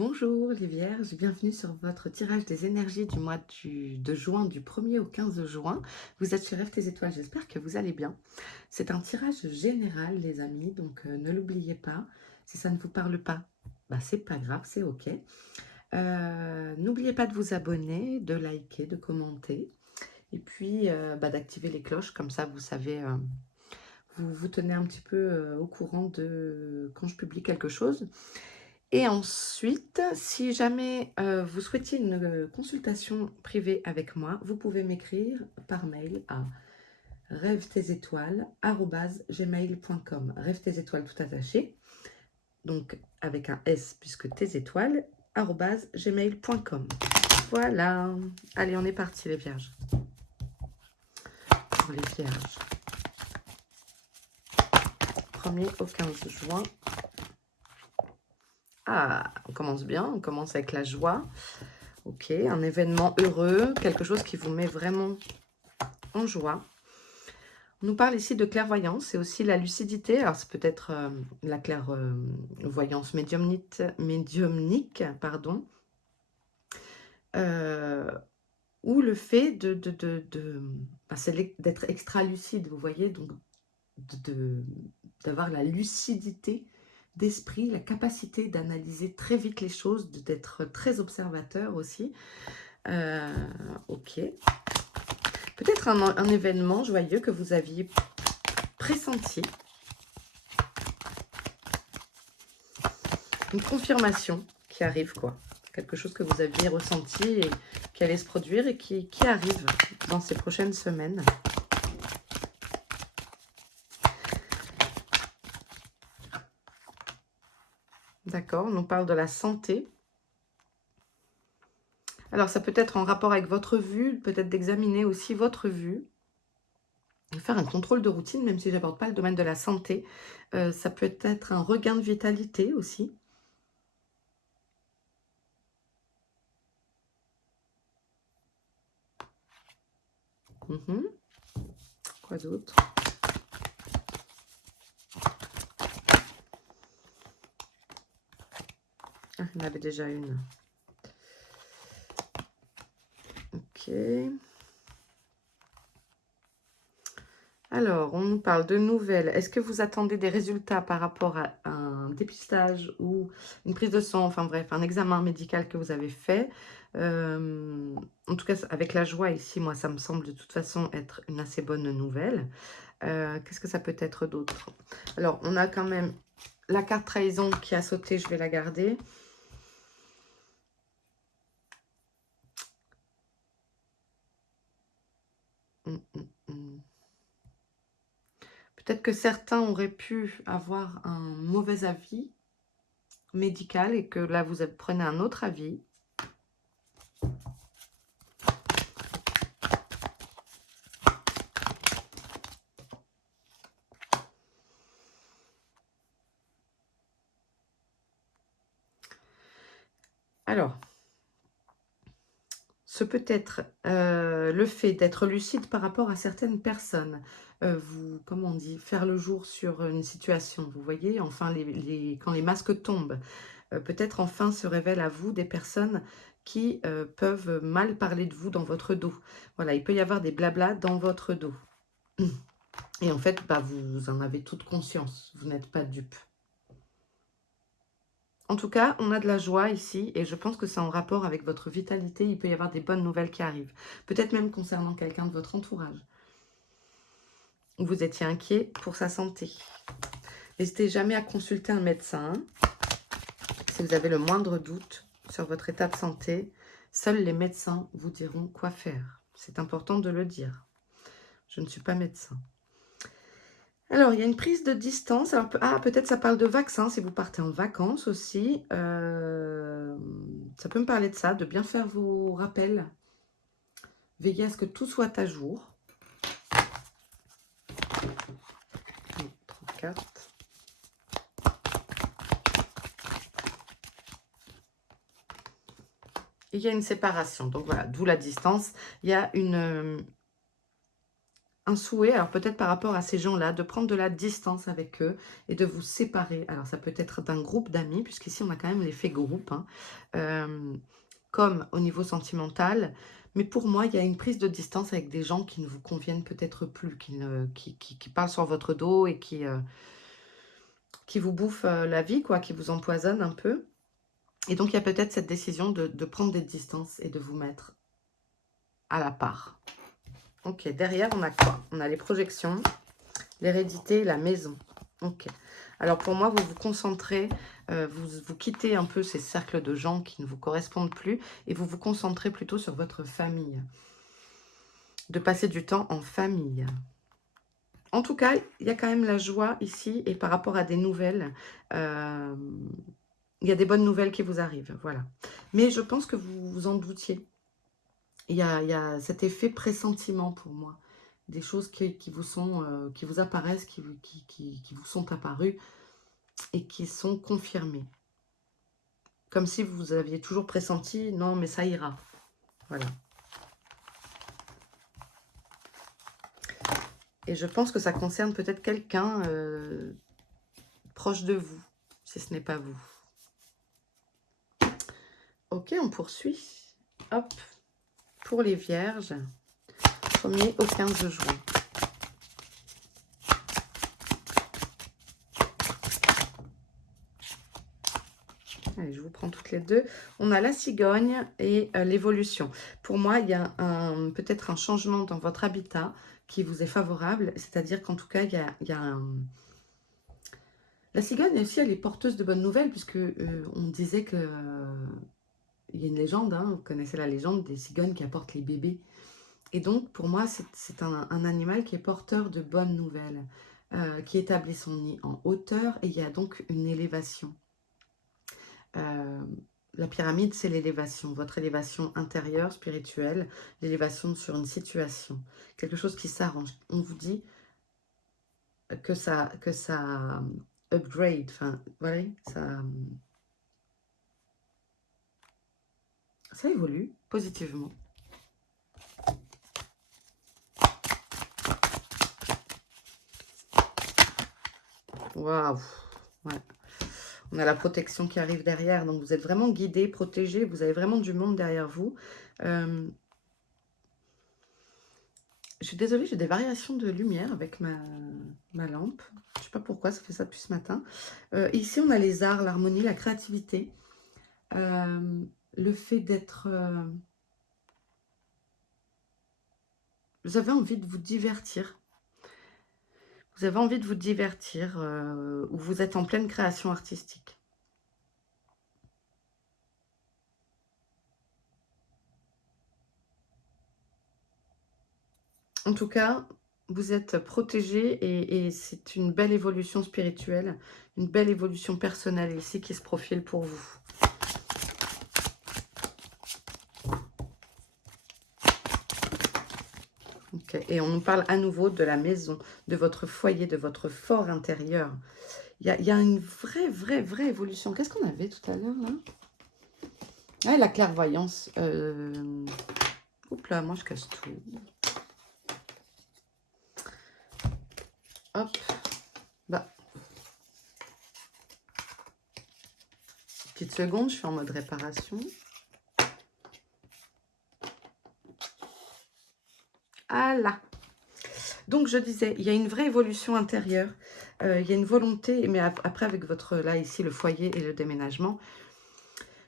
Bonjour les Vierges, bienvenue sur votre tirage des énergies du mois de juin, du 1er au 15 juin. Vous êtes sur FT Étoiles, j'espère que vous allez bien. C'est un tirage général les amis, donc ne l'oubliez pas. Si ça ne vous parle pas, bah, c'est pas grave, c'est ok. N'oubliez pas de vous abonner, de liker, de commenter. Et puis d'activer les cloches, comme ça vous savez, vous vous tenez un petit peu au courant de quand je publie quelque chose. Et ensuite, si jamais vous souhaitiez une consultation privée avec moi, vous pouvez m'écrire par mail à rêve-tes-étoiles@gmail.com. Rêve tes étoiles tout attaché, donc avec un S puisque tes étoiles, @gmail.com. Voilà. Allez, on est parti les vierges. Pour les vierges. 1er au 15 juin. Ah, on commence bien, on commence avec la joie. Ok, un événement heureux, quelque chose qui vous met vraiment en joie. On nous parle ici de clairvoyance et aussi la lucidité. Alors, c'est peut-être la clairvoyance médiumnique, pardon, ou le fait d'être extra lucide, vous voyez, donc d'avoir la lucidité d'esprit, la capacité d'analyser très vite les choses, d'être très observateur aussi. Ok. Peut-être un événement joyeux que vous aviez pressenti. Une confirmation qui arrive, quoi. Quelque chose que vous aviez ressenti et qui allait se produire et qui arrive dans ces prochaines semaines. D'accord, on nous parle de la santé. Alors, ça peut être en rapport avec votre vue, peut-être d'examiner aussi votre vue. Faire un contrôle de routine, même si je n'aborde pas le domaine de la santé. Ça peut être un regain de vitalité aussi. Quoi d'autre? Ah, il y en avait déjà une. Ok. Alors, on nous parle de nouvelles. Est-ce que vous attendez des résultats par rapport à un dépistage ou une prise de sang, enfin bref, un examen médical que vous avez fait? En tout cas, avec la joie ici, moi, ça me semble de toute façon être une assez bonne nouvelle. Qu'est-ce que ça peut être d'autre? Alors, on a quand même la carte trahison qui a sauté, je vais la garder. Peut-être que certains auraient pu avoir un mauvais avis médical et que là, vous prenez un autre avis. Alors, ce peut être le fait d'être lucide par rapport à certaines personnes. Comment on dit, faire le jour sur une situation, vous voyez, enfin, quand les masques tombent, peut-être enfin se révèlent à vous des personnes qui peuvent mal parler de vous dans votre dos. Voilà, il peut y avoir des blablas dans votre dos. Et en fait, vous en avez toute conscience, vous n'êtes pas dupe. En tout cas, on a de la joie ici et je pense que c'est en rapport avec votre vitalité. Il peut y avoir des bonnes nouvelles qui arrivent. Peut-être même concernant quelqu'un de votre entourage. Vous étiez inquiet pour sa santé. N'hésitez jamais à consulter un médecin. Si vous avez le moindre doute sur votre état de santé, seuls les médecins vous diront quoi faire. C'est important de le dire. Je ne suis pas médecin. Alors, il y a une prise de distance. Alors, peut-être ça parle de vaccins, si vous partez en vacances aussi. Ça peut me parler de ça, de bien faire vos rappels. Veillez à ce que tout soit à jour. 34. Il y a une séparation. Donc voilà, d'où la distance. Il y a une un souhait, alors peut-être par rapport à ces gens-là, de prendre de la distance avec eux et de vous séparer. Alors ça peut être d'un groupe d'amis, puisqu'ici on a quand même l'effet groupe, hein, comme au niveau sentimental. Mais pour moi, il y a une prise de distance avec des gens qui ne vous conviennent peut-être plus, qui parlent sur votre dos et qui vous bouffent la vie, quoi, qui vous empoisonnent un peu. Et donc il y a peut-être cette décision de prendre des distances et de vous mettre à la part. Ok, derrière on a quoi? On a les projections, l'hérédité, la maison. Ok. Alors pour moi, vous vous concentrez, vous quittez un peu ces cercles de gens qui ne vous correspondent plus et vous vous concentrez plutôt sur votre famille. De passer du temps en famille. En tout cas, il y a quand même la joie ici et par rapport à des nouvelles, il y a des bonnes nouvelles qui vous arrivent, voilà. Mais je pense que vous vous en doutiez. Il y a cet effet pressentiment pour moi. Des choses qui vous sont, qui vous apparaissent, qui vous sont apparues et qui sont confirmées. Comme si vous aviez toujours pressenti, non mais ça ira. Voilà. Et je pense que ça concerne peut-être quelqu'un proche de vous, si ce n'est pas vous. Ok, on poursuit. Hop, pour les vierges, 1er au 15 juin. Allez, je vous prends toutes les deux. On a la cigogne et l'évolution. Pour moi, il y a peut-être un changement dans votre habitat qui vous est favorable. C'est-à-dire qu'en tout cas, il y a un... La cigogne aussi, elle est porteuse de bonnes nouvelles puisque on disait que... il y a une légende, hein, vous connaissez la légende des cigognes qui apportent les bébés. Et donc, pour moi, c'est un animal qui est porteur de bonnes nouvelles, qui établit son nid en hauteur et il y a donc une élévation. La pyramide, c'est l'élévation, votre élévation intérieure, spirituelle, l'élévation sur une situation, quelque chose qui s'arrange. On vous dit que ça upgrade, enfin, voilà, ça évolue positivement. Waouh, ouais. On a la protection qui arrive derrière, donc vous êtes vraiment guidé, protégé, vous avez vraiment du monde derrière vous. Je suis désolée, j'ai des variations de lumière avec ma lampe. Je ne sais pas pourquoi, ça fait ça depuis ce matin. Ici, on a les arts, l'harmonie, la créativité. Le fait d'être... vous avez envie de vous divertir. Vous avez envie de vous divertir ou vous êtes en pleine création artistique. En tout cas, vous êtes protégé et c'est une belle évolution spirituelle, une belle évolution personnelle ici qui se profile pour vous. Okay. Et on nous parle à nouveau de la maison, de votre foyer, de votre fort intérieur. Il y a une vraie évolution. Qu'est-ce qu'on avait tout à l'heure là? Ah, la clairvoyance. Oups là, moi je casse tout. Hop. Bah. Petite seconde, je suis en mode réparation. Ah là. Donc je disais, il y a une vraie évolution intérieure. Il y a une volonté, mais après avec votre, là ici, le foyer et le déménagement,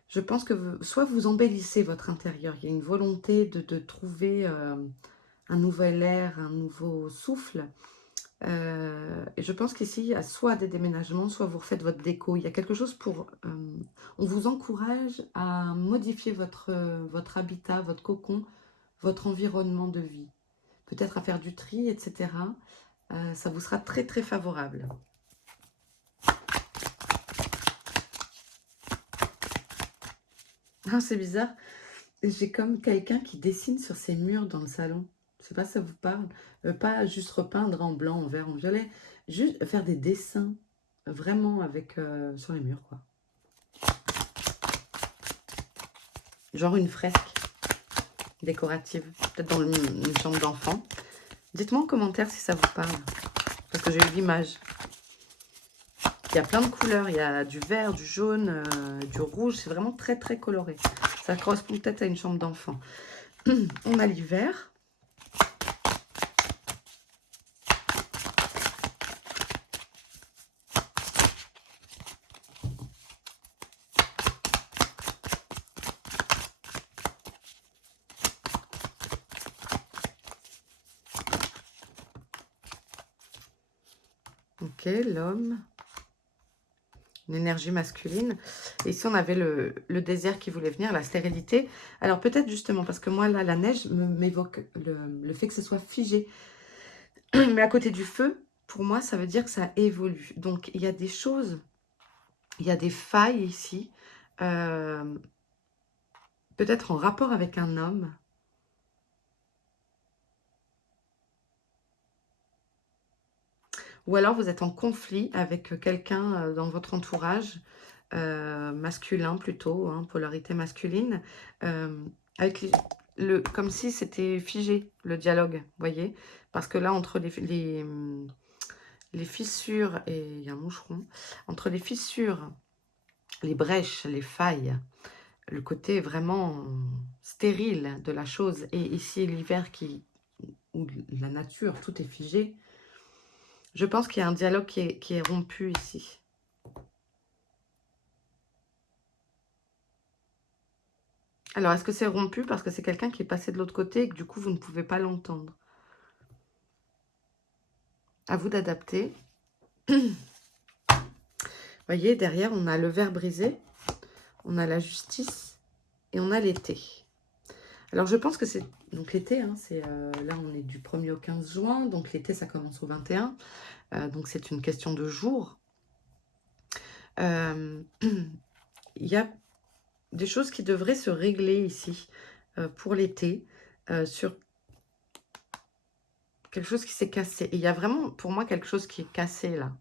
je pense que soit vous embellissez votre intérieur, il y a une volonté de trouver un nouvel air, un nouveau souffle. Et je pense qu'ici, il y a soit des déménagements, soit vous refaites votre déco. Il y a quelque chose pour... on vous encourage à modifier votre habitat, votre cocon, votre environnement de vie. Peut-être à faire du tri, etc. Ça vous sera très favorable. Ah, c'est bizarre. J'ai comme quelqu'un qui dessine sur ses murs dans le salon. Je sais pas si ça vous parle. Pas juste repeindre en blanc, en vert, en violet. Juste faire des dessins vraiment avec sur les murs, quoi. Genre une fresque décorative. Peut-être dans une chambre d'enfant. Dites-moi en commentaire si ça vous parle. Parce que j'ai eu l'image. Il y a plein de couleurs. Il y a du vert, du jaune, du rouge. C'est vraiment très, très coloré. Ça correspond peut-être à une chambre d'enfant. On a l'hiver. Ok, l'homme. Une énergie masculine. Et ici, on avait le désert qui voulait venir, la stérilité. Alors, peut-être justement, parce que moi, là, la neige m'évoque le fait que ce soit figé. Mais à côté du feu, pour moi, ça veut dire que ça évolue. Donc, il y a des choses, il y a des failles ici. Peut-être en rapport avec un homme. Ou alors, vous êtes en conflit avec quelqu'un dans votre entourage. Masculin plutôt, hein, polarité masculine, avec comme si c'était figé, le dialogue, vous voyez. Parce que là, entre les fissures, et il y a un moucheron, entre les fissures, les brèches, les failles, le côté vraiment stérile de la chose, et ici l'hiver où la nature, tout est figé, je pense qu'il y a un dialogue qui est rompu ici. Alors, est-ce que c'est rompu parce que c'est quelqu'un qui est passé de l'autre côté et que du coup, vous ne pouvez pas l'entendre? À vous d'adapter. Voyez, derrière, on a le verre brisé, on a la justice et on a l'été. Alors, je pense que c'est... Donc, l'été, hein, là, on est du 1er au 15 juin. Donc, l'été, ça commence au 21. Donc, c'est une question de jours. Il y a des choses qui devraient se régler ici pour l'été sur quelque chose qui s'est cassé. Et il y a vraiment, pour moi, quelque chose qui est cassé, là.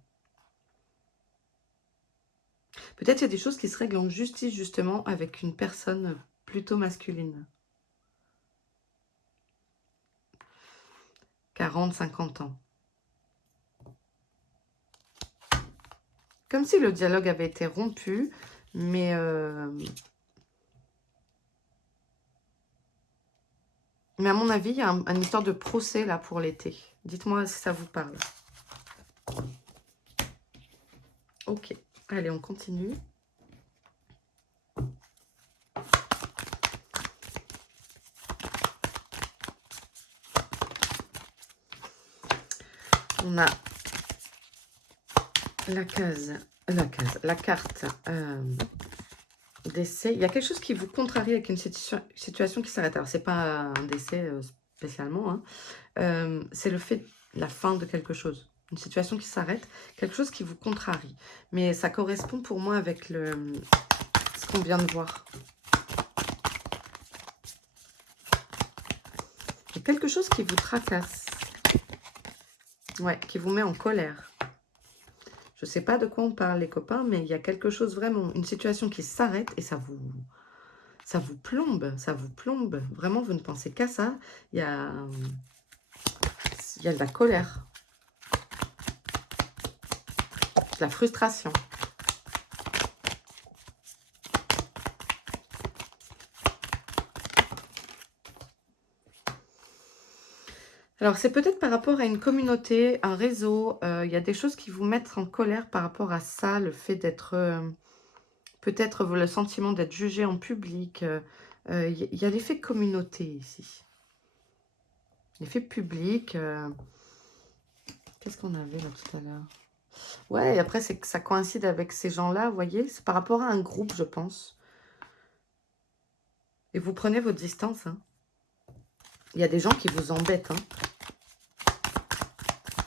Peut-être il y a des choses qui se règlent en justice, justement, avec une personne plutôt masculine. 40, 50 ans. Comme si le dialogue avait été rompu, mais... mais à mon avis, il y a une histoire de procès, là, pour l'été. Dites-moi si ça vous parle. Ok. Allez, on continue. On a la carte décès. Il y a quelque chose qui vous contrarie avec une situation qui s'arrête. Alors, c'est pas un décès spécialement, hein. C'est le fait, la fin de quelque chose. Une situation qui s'arrête, quelque chose qui vous contrarie. Mais ça correspond pour moi avec ce qu'on vient de voir. Il y a quelque chose qui vous tracasse. Ouais, qui vous met en colère. Je ne sais pas de quoi on parle, les copains, mais il y a quelque chose vraiment, une situation qui s'arrête et ça vous plombe, ça vous plombe. Vraiment, vous ne pensez qu'à ça. Il y a de la colère, de la frustration. Alors, c'est peut-être par rapport à une communauté, un réseau. Il y a des choses qui vous mettent en colère par rapport à ça, le fait d'être... peut-être le sentiment d'être jugé en public. Il y a l'effet communauté ici. L'effet public. Qu'est-ce qu'on avait là tout à l'heure? Ouais, et après, c'est que ça coïncide avec ces gens-là, vous voyez. C'est par rapport à un groupe, je pense. Et vous prenez votre distance. Hein. Il y a des gens qui vous embêtent. Hein.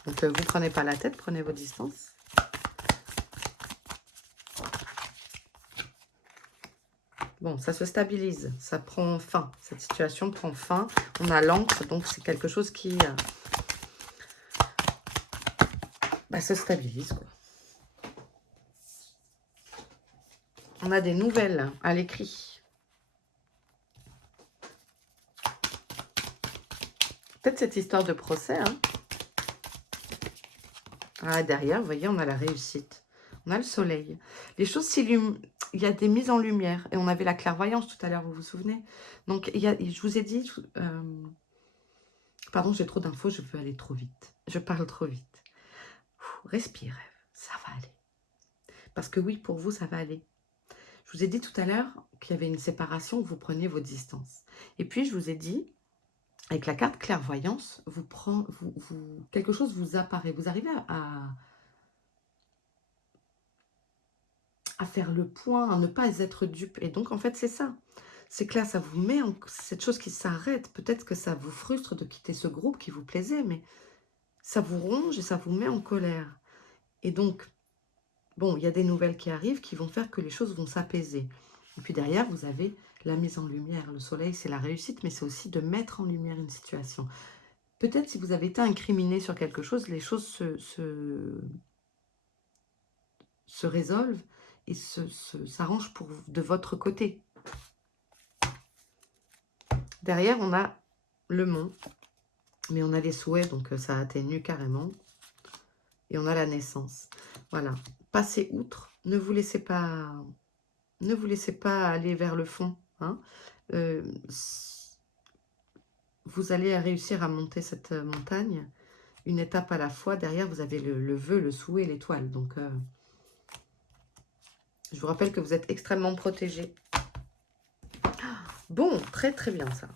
Donc, vous ne prenez pas la tête, prenez vos distances. Bon, ça se stabilise, ça prend fin. Cette situation prend fin. On a l'encre, donc c'est quelque chose qui se stabilise, quoi. On a des nouvelles à l'écrit. Peut-être cette histoire de procès, hein. Ah, derrière, vous voyez, on a la réussite. On a le soleil. Les choses s'illuminent. Il y a des mises en lumière. Et on avait la clairvoyance tout à l'heure, vous vous souvenez? Donc, je vous ai dit... pardon, j'ai trop d'infos, je veux aller trop vite. Je parle trop vite. Respire, ça va aller. Parce que oui, pour vous, ça va aller. Je vous ai dit tout à l'heure qu'il y avait une séparation, vous preniez vos distances. Et puis, je vous ai dit, avec la carte clairvoyance, quelque chose vous apparaît. Vous arrivez à faire le point, à ne pas être dupe. Et donc, en fait, c'est ça. C'est que là, ça vous met en cette chose qui s'arrête. Peut-être que ça vous frustre de quitter ce groupe qui vous plaisait, mais ça vous ronge et ça vous met en colère. Et donc, bon, il y a des nouvelles qui arrivent qui vont faire que les choses vont s'apaiser. Et puis derrière, vous avez la mise en lumière. Le soleil, c'est la réussite, mais c'est aussi de mettre en lumière une situation. Peut-être si vous avez été incriminé sur quelque chose, les choses se résolvent et s'arrangent de votre côté. Derrière, on a le mont, mais on a les souhaits, donc ça atténue carrément. Et on a la naissance. Voilà. Passez outre. Ne vous laissez pas aller vers le fond. Hein. Vous allez réussir à monter cette montagne, une étape à la fois. Derrière, vous avez le vœu, le souhait, l'étoile. Donc, je vous rappelle que vous êtes extrêmement protégé. Bon, très très bien ça.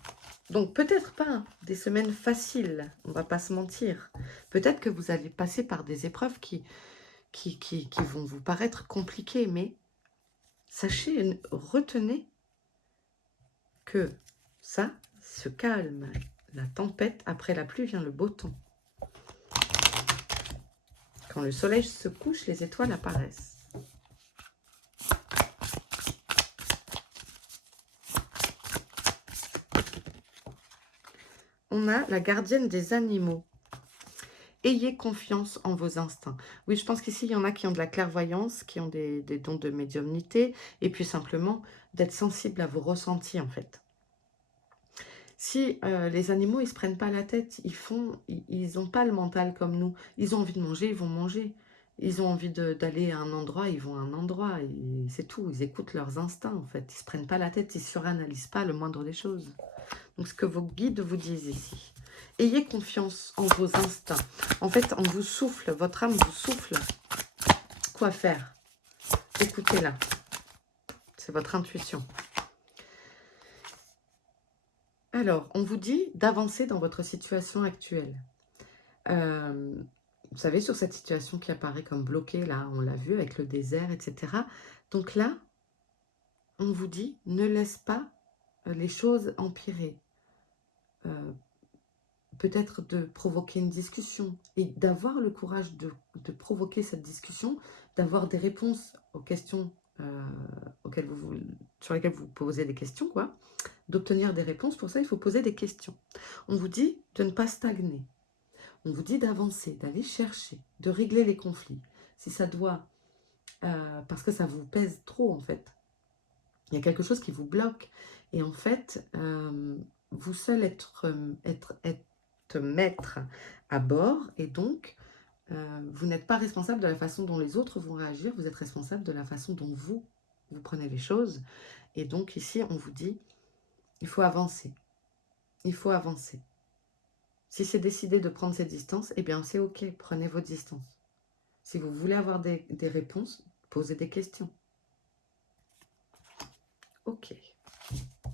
Donc, peut-être pas des semaines faciles, on va pas se mentir. Peut-être que vous allez passer par des épreuves qui vont vous paraître compliquées, mais sachez, retenez que ça se calme. La tempête, après la pluie vient le beau temps. Quand le soleil se couche, les étoiles apparaissent. On a la gardienne des animaux. Ayez confiance en vos instincts. Oui, je pense qu'ici, il y en a qui ont de la clairvoyance, qui ont des dons de médiumnité, et puis simplement d'être sensible à vos ressentis, en fait. Si les animaux, ils ne se prennent pas la tête, ils n'ont pas le mental comme nous. Ils ont envie de manger, ils vont manger. Ils ont envie d'aller à un endroit, ils vont à un endroit. Et c'est tout, ils écoutent leurs instincts, en fait. Ils ne se prennent pas la tête, ils ne suranalysent pas le moindre des choses. Donc, ce que vos guides vous disent ici. Ayez confiance en vos instincts. En fait, on vous souffle, votre âme vous souffle. Quoi faire? Écoutez-la. C'est votre intuition. Alors, on vous dit d'avancer dans votre situation actuelle. Vous savez, sur cette situation qui apparaît comme bloquée, là, on l'a vu avec le désert, etc. Donc là, on vous dit, ne laisse pas les choses empirer. Peut-être de provoquer une discussion et d'avoir le courage de provoquer cette discussion, d'avoir des réponses aux questions sur lesquelles vous posez des questions, quoi. D'obtenir des réponses. Pour ça, il faut poser des questions. On vous dit de ne pas stagner. On vous dit d'avancer, d'aller chercher, de régler les conflits. Si ça doit, parce que ça vous pèse trop, en fait. Il y a quelque chose qui vous bloque. Et en fait, vous seul être maître à bord. Et donc, vous n'êtes pas responsable de la façon dont les autres vont réagir. Vous êtes responsable de la façon dont vous prenez les choses. Et donc, ici, on vous dit, il faut avancer. Il faut avancer. Si c'est décidé de prendre ces distances, eh bien, c'est OK. Prenez vos distances. Si vous voulez avoir des réponses, posez des questions. OK.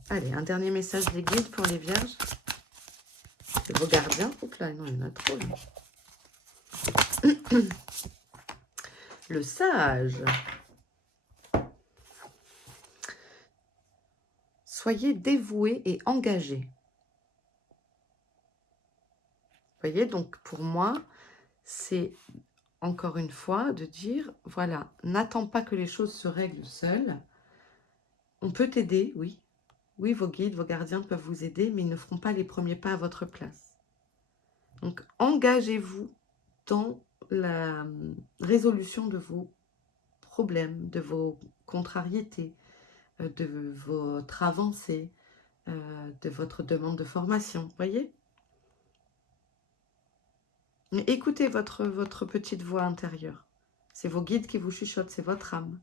Allez, un dernier message des guides pour les vierges. C'est vos gardiens. Oups là, non, il y en a trop. Le sage. Soyez dévoués et engagés. Vous voyez, donc pour moi, c'est encore une fois de dire, voilà, n'attends pas que les choses se règlent seules. On peut t'aider, oui. Oui, vos guides, vos gardiens peuvent vous aider, mais ils ne feront pas les premiers pas à votre place. Donc, engagez-vous dans la résolution de vos problèmes, de vos contrariétés, de votre avancée, de votre demande de formation. Voyez? Mais écoutez votre petite voix intérieure. C'est vos guides qui vous chuchotent, c'est votre âme.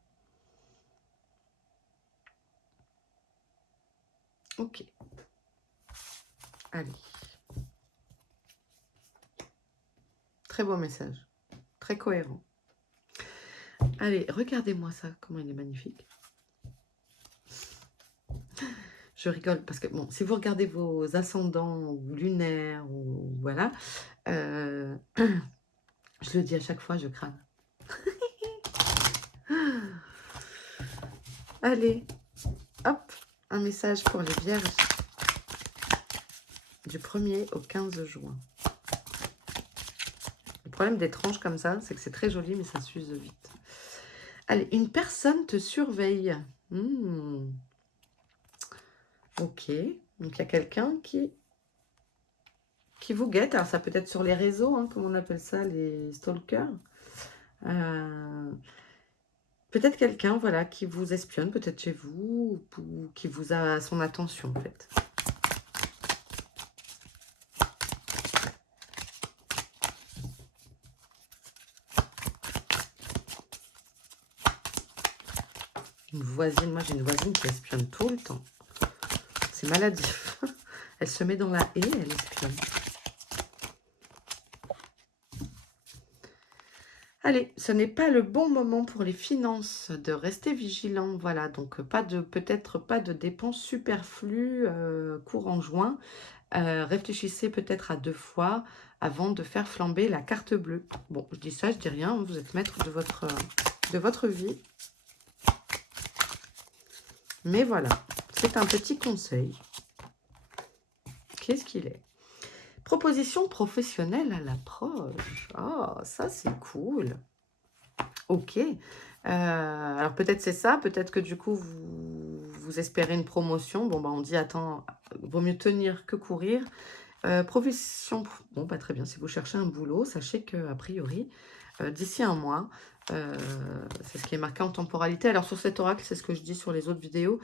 Ok. Allez. Très beau message. Très cohérent. Allez, regardez-moi ça, comment il est magnifique. Je rigole parce que, bon, si vous regardez vos ascendants ou lunaires, ou voilà, je le dis à chaque fois, je crame. Allez, hop, un message pour les vierges du 1er au 15 juin. Le problème des tranches comme ça, c'est que c'est très joli, mais ça s'use vite. Allez, une personne te surveille. Ok, donc il y a quelqu'un qui vous guette. Alors ça peut être sur les réseaux, hein, comme on appelle ça, les stalkers. Peut-être quelqu'un, voilà, qui vous espionne, peut-être chez vous, ou qui vous a son attention, en fait. Une voisine, moi j'ai une voisine qui espionne tout le temps. C'est maladif. Elle se met dans la haie, elle espionne. Allez, ce n'est pas le bon moment pour les finances de rester vigilant. Voilà, donc peut-être pas de dépenses superflues courant juin. Réfléchissez peut-être à 2 fois avant de faire flamber la carte bleue. Bon, je dis ça, je dis rien. Vous êtes maître de votre vie. Mais voilà, c'est un petit conseil. Qu'est-ce qu'il est? Proposition professionnelle à l'approche. Oh, ça c'est cool. Ok. Alors peut-être c'est ça, peut-être que du coup vous espérez une promotion. Bon, bah on dit attends, vaut mieux tenir que courir. Profession, bon, pas très bien. Si vous cherchez un boulot, sachez que a priori, d'ici un mois, c'est ce qui est marqué en temporalité. Alors sur cet oracle, c'est ce que je dis sur les autres vidéos.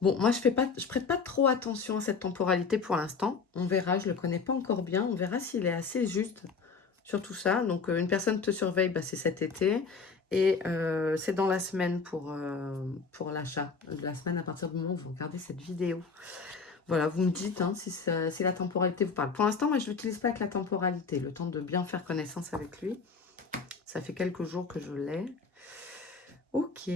Bon, moi, je prête pas trop attention à cette temporalité pour l'instant. On verra, je le connais pas encore bien. On verra s'il est assez juste sur tout ça. Donc, une personne te surveille, bah, c'est cet été. Et c'est dans la semaine pour l'achat. La semaine à partir du moment où vous regardez cette vidéo. Voilà, vous me dites hein, si la temporalité vous parle. Pour l'instant, moi, je l'utilise pas avec la temporalité. Le temps de bien faire connaissance avec lui. Ça fait quelques jours que je l'ai. Ok.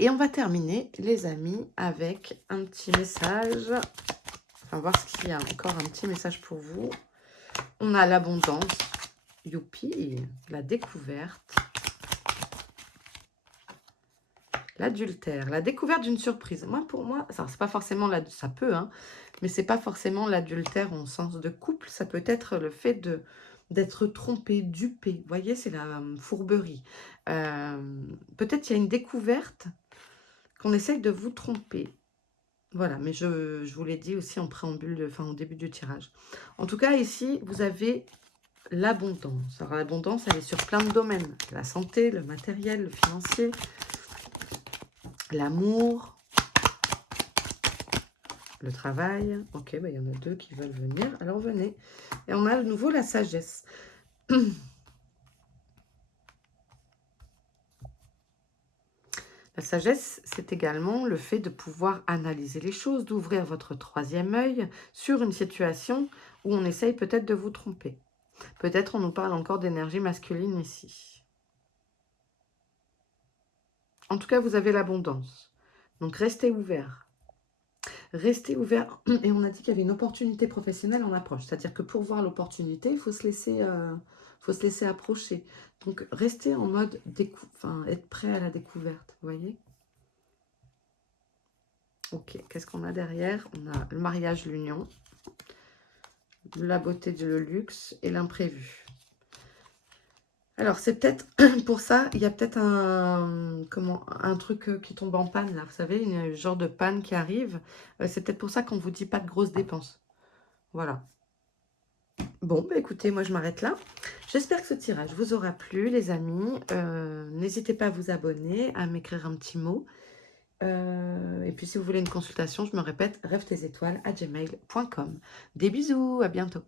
Et on va terminer, les amis, avec un petit message. On va voir s'il y a encore un petit message pour vous. On a l'abondance. Youpi, la découverte. L'adultère, la découverte d'une surprise. Moi, pour moi, c'est pas forcément ça peut, hein, mais c'est pas forcément l'adultère en sens de couple. Ça peut être le fait d'être trompé, dupé. Vous voyez, c'est la fourberie. Peut-être il y a une découverte qu'on essaye de vous tromper. Voilà, mais je vous l'ai dit aussi en préambule, au début du tirage. En tout cas, ici, vous avez l'abondance. Alors, l'abondance, elle est sur plein de domaines. La santé, le matériel, le financier, l'amour, le travail. Ok, bah, il y en a 2 qui veulent venir. Alors, venez. Et on a de nouveau la sagesse. La sagesse, c'est également le fait de pouvoir analyser les choses, d'ouvrir votre 3e œil sur une situation où on essaye peut-être de vous tromper. Peut-être on nous parle encore d'énergie masculine ici. En tout cas, vous avez l'abondance. Donc, restez ouverts. Restez ouverts. Et on a dit qu'il y avait une opportunité professionnelle en approche. C'est-à-dire que pour voir l'opportunité, il faut se laisser approcher. Donc, restez en mode être prêt à la découverte. Vous voyez? Ok, qu'est-ce qu'on a derrière? On a le mariage, l'union, la beauté, le luxe et l'imprévu. Alors, c'est peut-être pour ça, il y a peut-être un truc qui tombe en panne, là. Vous savez, une genre de panne qui arrive. C'est peut-être pour ça qu'on ne vous dit pas de grosses dépenses. Voilà. Bon, bah écoutez, moi, je m'arrête là. J'espère que ce tirage vous aura plu, les amis. N'hésitez pas à vous abonner, à m'écrire un petit mot. Et puis, si vous voulez une consultation, je me répète, rêve-tes-étoiles@gmail.com. Des bisous, à bientôt.